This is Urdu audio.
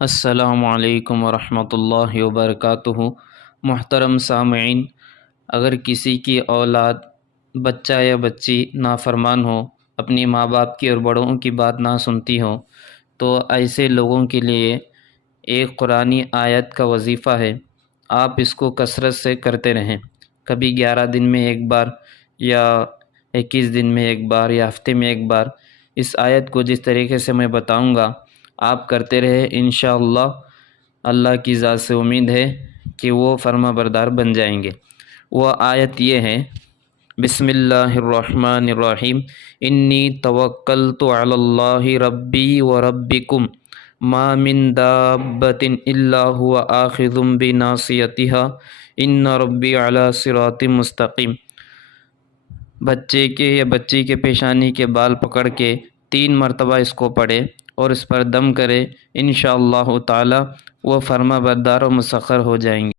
السلام علیکم ورحمۃ اللہ وبرکاتہ۔ محترم سامعین، اگر کسی کی اولاد، بچہ یا بچی نافرمان ہو، اپنی ماں باپ کی اور بڑوں کی بات نہ سنتی ہو، تو ایسے لوگوں کے لیے ایک قرآنی آیت کا وظیفہ ہے۔ آپ اس کو کثرت سے کرتے رہیں، کبھی 11 دن میں ایک بار، یا 21 دن میں ایک بار، یا ہفتے میں ایک بار۔ اس آیت کو جس طریقے سے میں بتاؤں گا آپ کرتے رہے، انشاءاللہ اللہ کی ذات سے امید ہے کہ وہ فرما بردار بن جائیں گے۔ وہ آیت یہ ہے: بسم اللہ الرحمن الرحیم، انی توکلت علی اللہ ربی و ربکم ما من دابۃ الا هو آخذ بناصیتها ان ربی علی صراط مستقیم۔ بچے کے یا بچی کے پیشانی کے بال پکڑ کے 3 مرتبہ اس کو پڑھے اور اس پر دم کرے، انشاءاللہ تعالی وہ فرما بردار و مسخر ہو جائیں گے۔